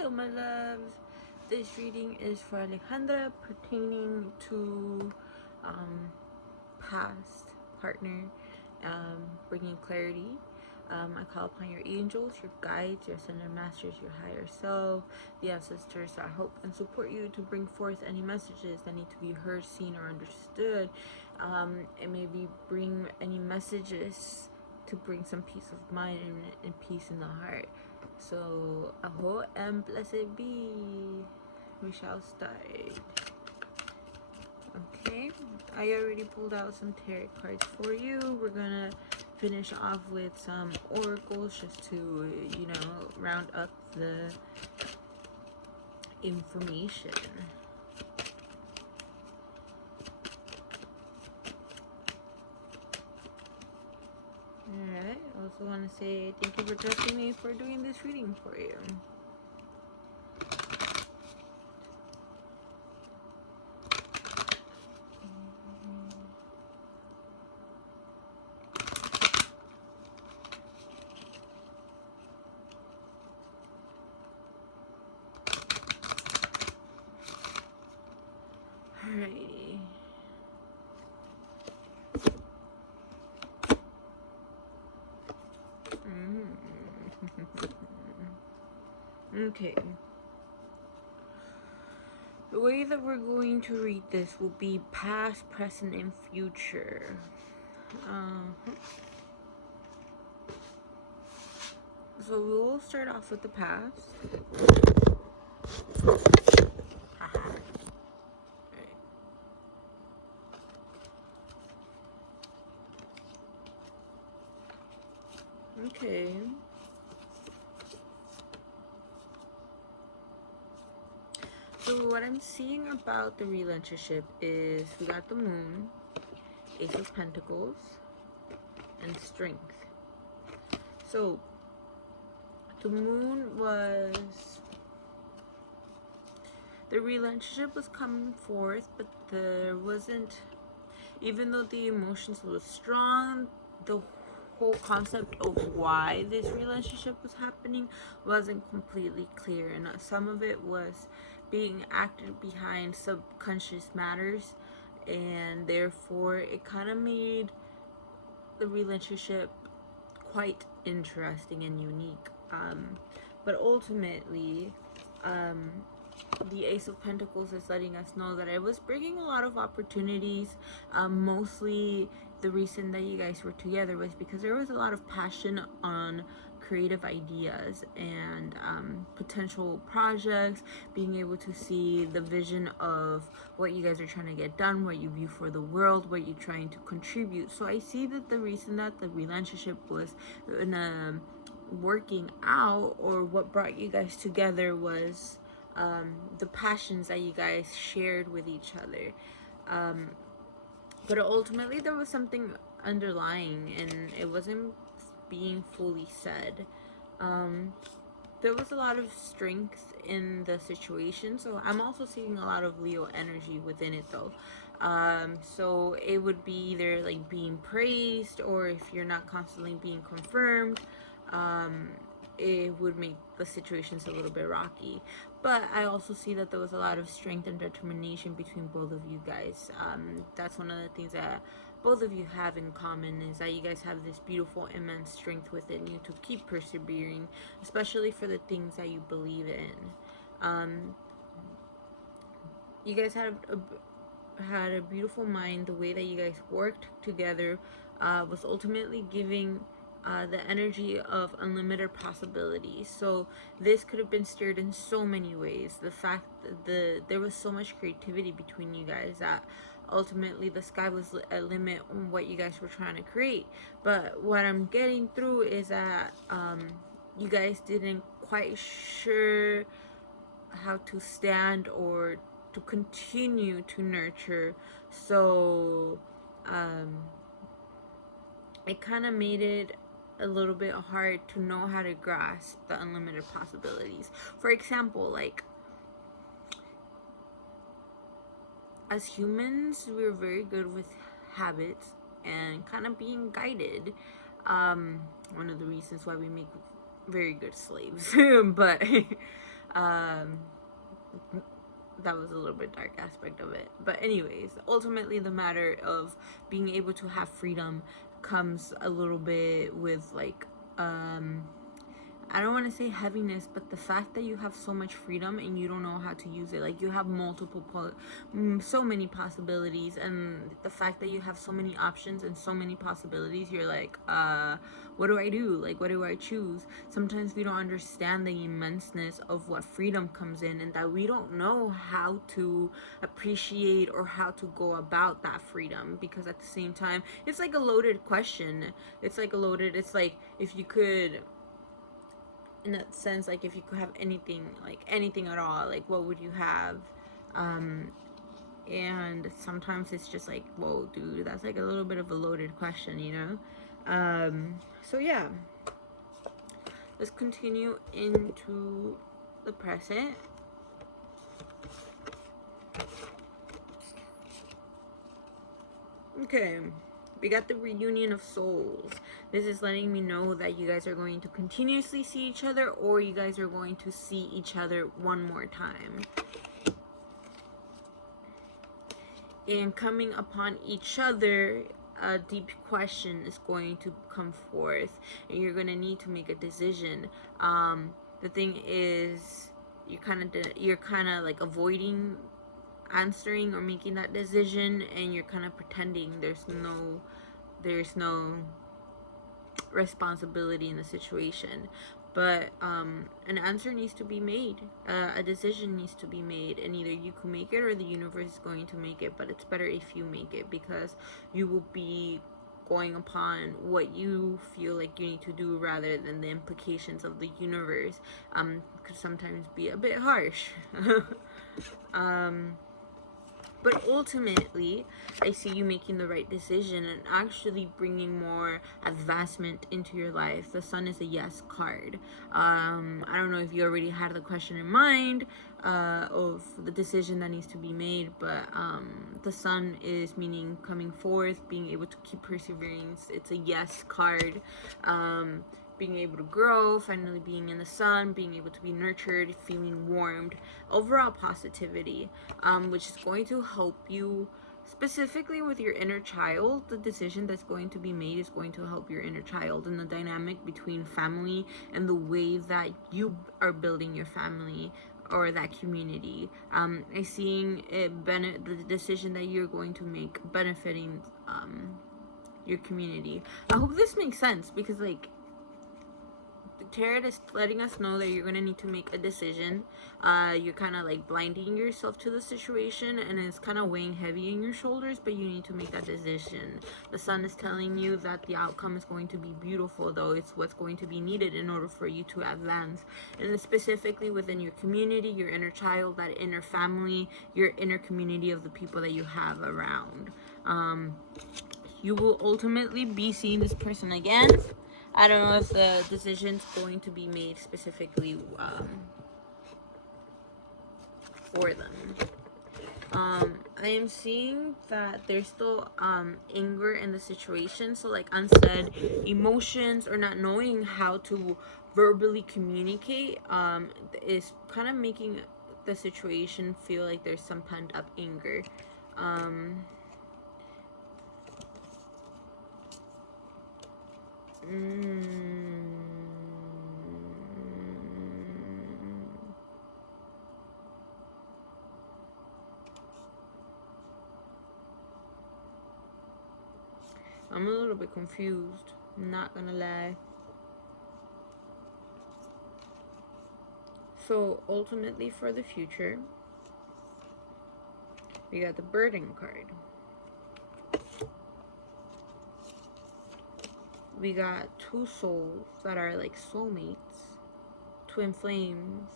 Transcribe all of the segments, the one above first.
Hello, my loves. This reading is for Alejandra pertaining to past partner, bringing clarity. I call upon your angels, your guides, your ascended masters, your higher self, the ancestors that help and support you to bring forth any messages that need to be heard, seen, or understood. And maybe bring any messages to bring some peace of mind and peace in the heart. So, aho and blessed be. We shall start. Okay, I already pulled out some tarot cards for you. We're gonna finish off with some oracles just to, round up the information. Alright, I also want to say thank you for trusting me for doing this reading for you. Alrighty. Okay. The way that we're going to read this will be past, present, and future. So we'll start off with the past. Okay. So what I'm seeing about the relationship is we got the moon, Ace of Pentacles, and strength. So the moon was, the relationship was coming forth, but there wasn't, even though the emotions was strong, the whole concept of why this relationship was happening wasn't completely clear, and some of it was being acted behind subconscious matters, and therefore it kind of made the relationship quite interesting and unique. But ultimately, the Ace of Pentacles is letting us know that it was bringing a lot of opportunities. Mostly the reason that you guys were together was because there was a lot of passion on creative ideas and potential projects, being able to see the vision of what you guys are trying to get done, what you view for the world, what you're trying to contribute. So I see that the reason that the relationship was in a working out, or what brought you guys together, was the passions that you guys shared with each other. But ultimately there was something underlying and it wasn't being fully said. There was a lot of strength in the situation, so I'm also seeing a lot of Leo energy within it though. So it would be either like being praised, or if you're not constantly being confirmed, it would make the situations a little bit rocky. But I also see that there was a lot of strength and determination between both of you guys. That's one of the things that both of you have in common, is that you guys have this beautiful immense strength within you to keep persevering, especially for the things that you believe in. You guys had a beautiful mind. The way that you guys worked together was ultimately giving the energy of unlimited possibilities. So this could have been steered in so many ways. The fact that there was so much creativity between you guys that ultimately the sky was a limit on what you guys were trying to create. But what I'm getting through is that you guys didn't quite sure how to stand or to continue to nurture. So it kind of made it a little bit hard to know how to grasp the unlimited possibilities. For example, like, as humans, we're very good with habits and kind of being guided. One of the reasons why we make very good slaves. But Um, that was a little bit dark aspect of it. But anyways, ultimately the matter of being able to have freedom comes a little bit with like I don't want to say heaviness, but the fact that you have so much freedom and you don't know how to use it. Like, you have so many possibilities, and the fact that you have so many options and so many possibilities, you're like, what do I do? Like, what do I choose? Sometimes we don't understand the immenseness of what freedom comes in, and that we don't know how to appreciate or how to go about that freedom, because at the same time, it's like a loaded question. It's like if you could, in that sense, like if you could have anything, like anything at all, like what would you have? And sometimes it's just like, whoa, dude, that's like a little bit of a loaded question, you know. So yeah, let's continue into the present. Okay, we got the reunion of souls. This is letting me know that you guys are going to continuously see each other, or you guys are going to see each other one more time. And coming upon each other, a deep question is going to come forth, and you're going to need to make a decision. The thing is, you're kind of like avoiding answering or making that decision, and you're kind of pretending there's no responsibility in the situation. But an answer needs to be made, a decision needs to be made, and either you can make it or the universe is going to make it. But it's better if you make it, because you will be going upon what you feel like you need to do rather than the implications of the universe. Could sometimes be a bit harsh. But ultimately, I see you making the right decision and actually bringing more advancement into your life. The sun is a yes card. I don't know if you already had the question in mind of the decision that needs to be made, but the sun is meaning coming forth, being able to keep perseverance. It's a yes card. Being able to grow, finally being in the sun, being able to be nurtured, feeling warmed, overall positivity, which is going to help you specifically with your inner child. The decision that's going to be made is going to help your inner child, and the dynamic between family and the way that you are building your family or that community. I seeing it the decision that you're going to make benefiting your community. I hope this makes sense, because like, the tarot is letting us know that you're going to need to make a decision. You're kind of like blinding yourself to the situation, and it's kind of weighing heavy in your shoulders, but you need to make that decision. The sun is telling you that the outcome is going to be beautiful, though it's what's going to be needed in order for you to advance. And specifically within your community, your inner child, that inner family, your inner community of the people that you have around. You will ultimately be seeing this person again. I don't know if the decision's going to be made specifically for them. I am seeing that there's still anger in the situation. So like unsaid emotions or not knowing how to verbally communicate is kind of making the situation feel like there's some pent up anger. I'm a little bit confused, I'm not gonna lie. So ultimately, for the future, we got the burden card. We got two souls that are like soulmates, twin flames,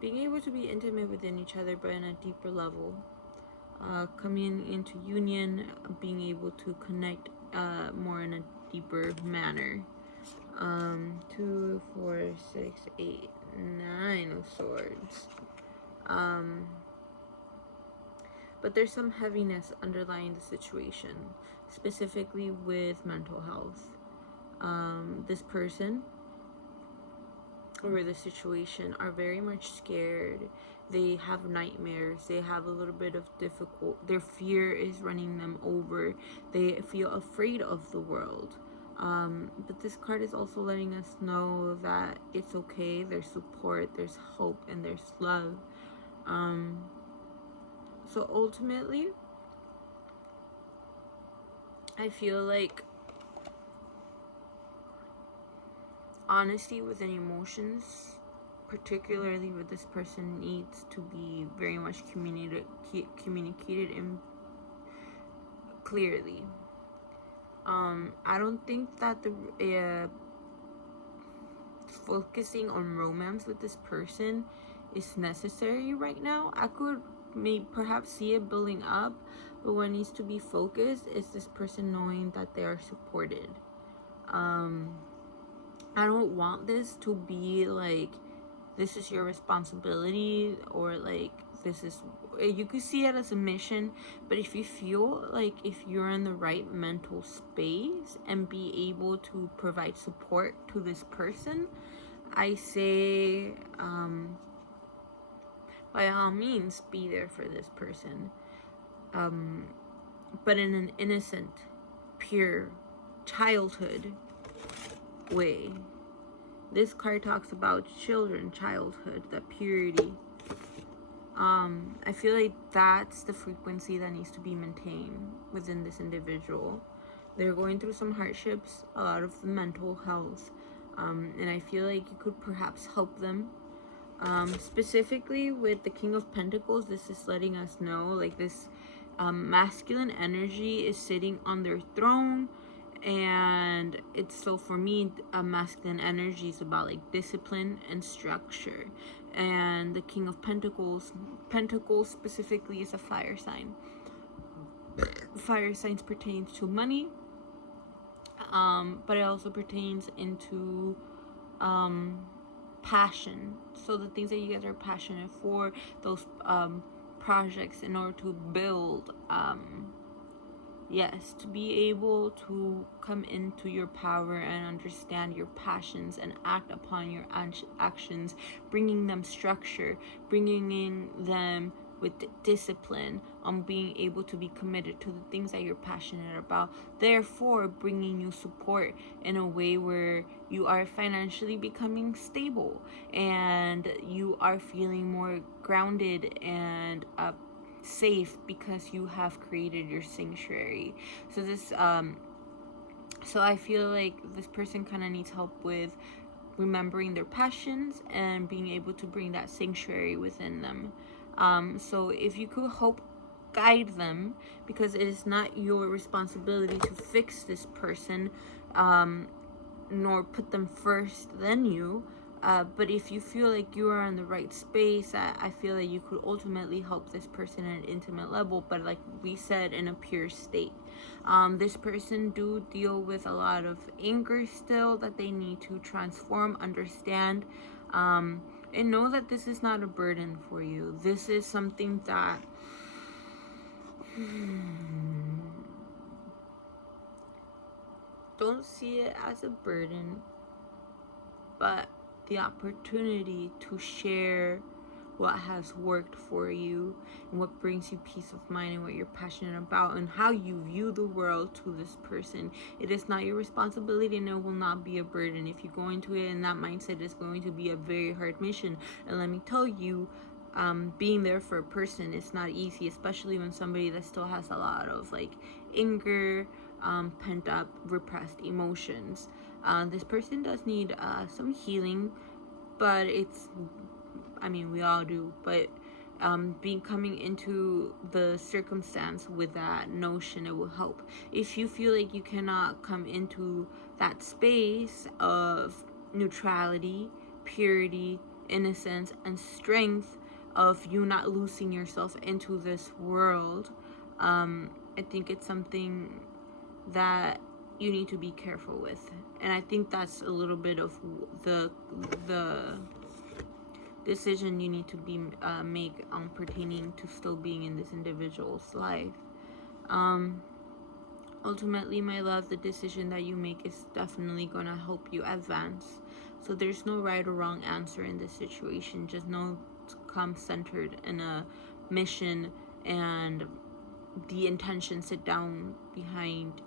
being able to be intimate within each other but in a deeper level, coming into union, being able to connect more in a deeper manner. 2, 4, 6, 8, 9 of swords. But there's some heaviness underlying the situation, specifically with mental health. This person over the situation are very much scared. They have nightmares. They have a little bit of their fear is running them over. They feel afraid of the world. But this card is also letting us know that it's okay. There's support, there's hope, and there's love. So ultimately, I feel like honesty within emotions, particularly with this person, needs to be very much communicated in clearly. I don't think that the focusing on romance with this person is necessary right now. I could perhaps see it building up, but what needs to be focused is this person knowing that they are supported. I don't want this to be like, this is your responsibility, or like, this is, you could see it as a mission, but if you feel like if you're in the right mental space and be able to provide support to this person, I say, by all means, be there for this person. But in an innocent, pure childhood way. This card talks about children, childhood, that purity. I feel like that's the frequency that needs to be maintained within this individual. They're going through some hardships, a lot of the mental health, and I feel like you could perhaps help them. Specifically with the King of Pentacles, this is letting us know like this masculine energy is sitting on their throne. And it's, so for me, masculine energy is about like discipline and structure, and the King of Pentacles specifically is a fire sign. Fire signs pertains to money, but it also pertains into passion. So the things that you guys are passionate for, those projects in order to build, yes, to be able to come into your power and understand your passions and act upon your actions, bringing them structure, bringing in them with discipline, on being able to be committed to the things that you're passionate about, therefore bringing you support in a way where you are financially becoming stable and you are feeling more grounded and safe because you have created your sanctuary. So this so I feel like this person kind of needs help with remembering their passions and being able to bring that sanctuary within them. So if you could help guide them, because it is not your responsibility to fix this person, nor put them first than you. But if you feel like you are in the right space, I feel like you could ultimately help this person at an intimate level, but like we said, in a pure state. This person do deal with a lot of anger still that they need to transform, understand, and know that this is not a burden for you. This is something that don't see it as a burden, but the opportunity to share what has worked for you and what brings you peace of mind and what you're passionate about and how you view the world to this person. It is not your responsibility, and it will not be a burden. If you go into it in that mindset, it's going to be a very hard mission. And let me tell you, being there for a person is not easy, especially when somebody that still has a lot of like anger, pent up, repressed emotions. This person does need some healing, but we all do, but coming into the circumstance with that notion, it will help. If you feel like you cannot come into that space of neutrality, purity, innocence, and strength of you not losing yourself into this world, I think it's something that you need to be careful with. And I think that's a little bit of the decision you need to be make pertaining to still being in this individual's life. ultimately, my love, the decision that you make is definitely going to help you advance. So there's no right or wrong answer in this situation. Just know to come centered in a mission and the intention. Sit down behind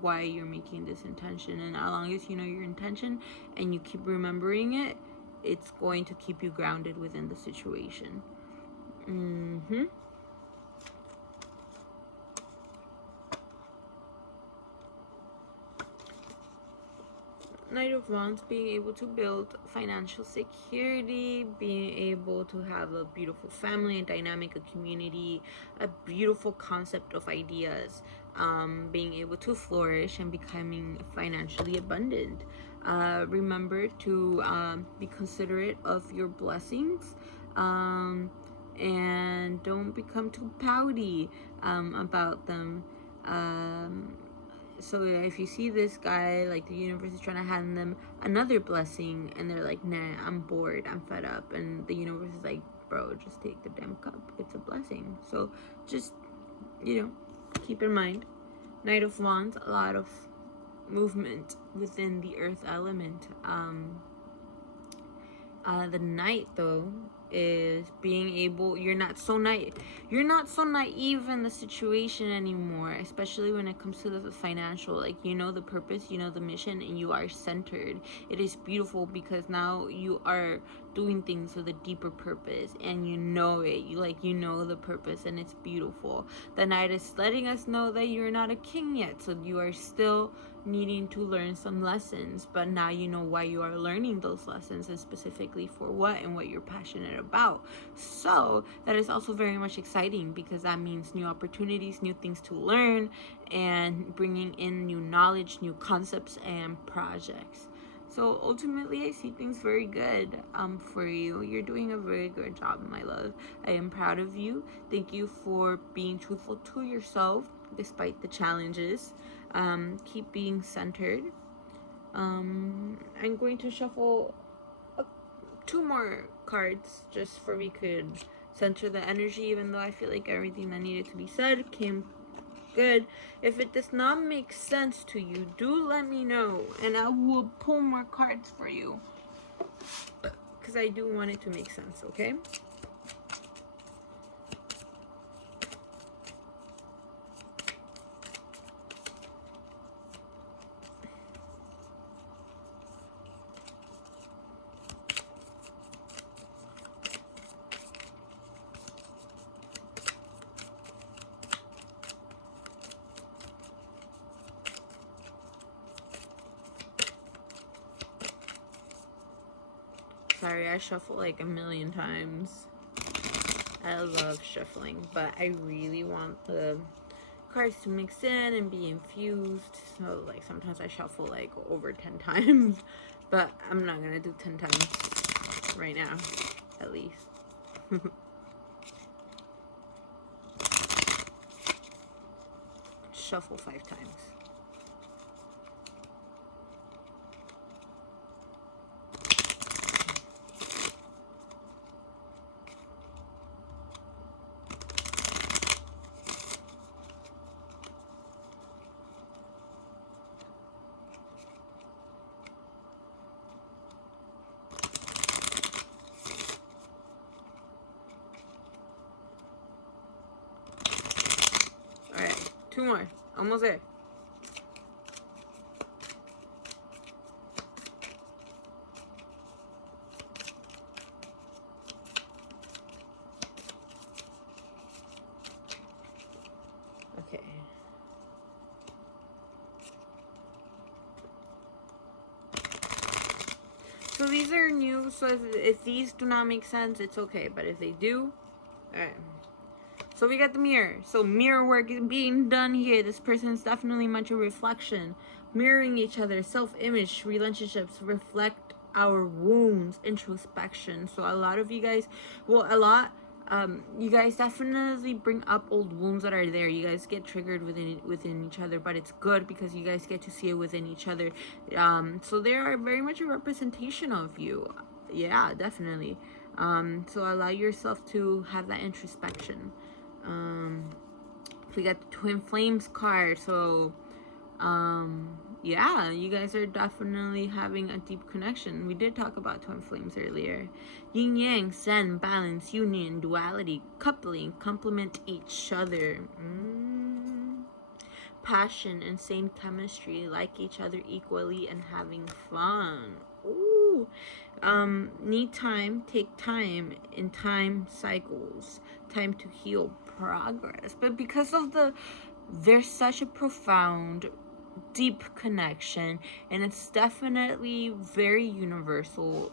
why you're making this intention, and as long as you know your intention and you keep remembering it, it's going to keep you grounded within the situation. Knight of Wands, being able to build financial security, being able to have a beautiful family, a dynamic, a community, a beautiful concept of ideas, being able to flourish and becoming financially abundant. Remember to be considerate of your blessings, and don't become too pouty about them. So if you see this guy, like the universe is trying to hand them another blessing, and they're like, nah, I'm bored, I'm fed up, and the universe is like, bro, just take the damn cup, it's a blessing. So just, keep in mind, Knight of Wands, a lot of movement within the earth element. The Knight, though, is being able, you're not so naive in the situation anymore, especially when it comes to the financial. Like, you know the purpose, you know the mission, and you are centered. It is beautiful because now you are doing things with a deeper purpose, and you know it. You know the purpose, and it's beautiful. The Knight is letting us know that you're not a king yet, so you are still needing to learn some lessons, but now you know why you are learning those lessons, and specifically for what and what you're passionate about. So that is also very much exciting, because that means new opportunities, new things to learn, and bringing in new knowledge, new concepts, and projects. So ultimately, I see things very good for you. You're doing a very good job, my love. I am proud of you. Thank you for being truthful to yourself despite the challenges. Keep being centered. I'm going to shuffle 2 more cards just for we could center the energy, even though I feel like everything that needed to be said came good. If it does not make sense to you, do let me know, and I will pull more cards for you, because I do want it to make sense, okay? Sorry, I shuffle like a million times. I love shuffling, but I really want the cards to mix in and be infused. So like sometimes I shuffle like over 10 times, but I'm not gonna do 10 times right now, at least. Shuffle 5 times. Alright, 2 more. Almost there. Okay. So these are new, so if these do not make sense, it's okay. But if they do, alright. So we got the mirror. So mirror work is being done here. This person is definitely much a reflection. Mirroring each other, self-image, relationships reflect our wounds, introspection. So a lot of you guys, you guys definitely bring up old wounds that are there. You guys get triggered within each other, but it's good because you guys get to see it within each other. So they are very much a representation of you. Yeah, definitely. So allow yourself to have that introspection. We got the Twin Flames card. So, yeah, you guys are definitely having a deep connection. We did talk about Twin Flames earlier. Yin Yang, Zen, balance, union, duality, coupling, complement each other. Passion, insane chemistry, like each other equally, and having fun. Ooh. Need time, take time in time cycles, time to heal, progress. But because of there's such a profound, deep connection, and it's definitely very universal,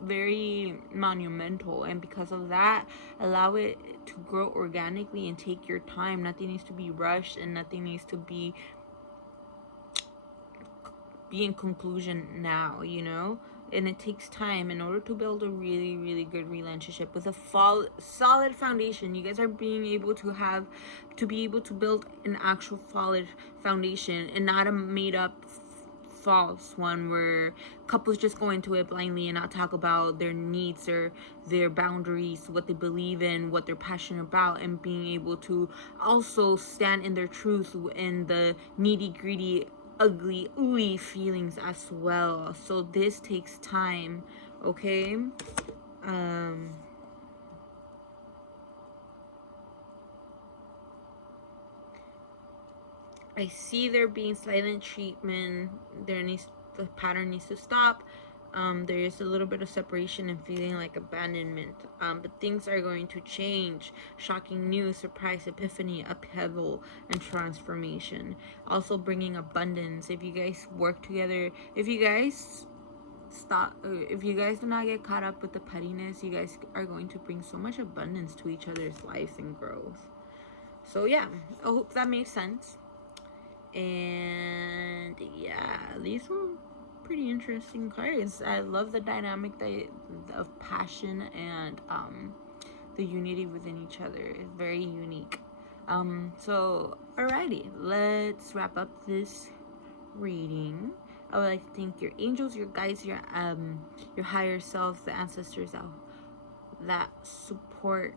very monumental, and because of that, allow it to grow organically and take your time. Nothing needs to be rushed, and nothing needs to be in conclusion now, and it takes time in order to build a really, really good relationship with a solid foundation. You guys are being able to be able to build an actual solid foundation, and not a made up false one where couples just go into it blindly and not talk about their needs or their boundaries, what they believe in, what they're passionate about, and being able to also stand in their truth in the nitty gritty, ugly, ooey feelings as well. So this takes time, okay? I see there being silent treatment. The pattern needs to stop. There is a little bit of separation and feeling like abandonment. But things are going to change. Shocking news, surprise, epiphany, upheaval, and transformation. Also bringing abundance. If you guys work together, if you guys do not get caught up with the pettiness, you guys are going to bring so much abundance to each other's lives and growth. So yeah, I hope that makes sense. And yeah, these were pretty interesting cards. I love the dynamic of passion and the unity within each other. It's very unique. So alrighty, let's wrap up this reading. I would like to thank your angels, your guides, your higher self, the ancestors that support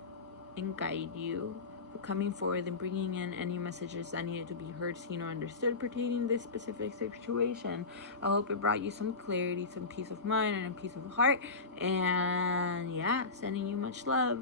and guide you, for coming forward and bringing in any messages that needed to be heard, seen, or understood pertaining to this specific situation. I hope it brought you some clarity, some peace of mind, and a peace of heart. And yeah, sending you much love.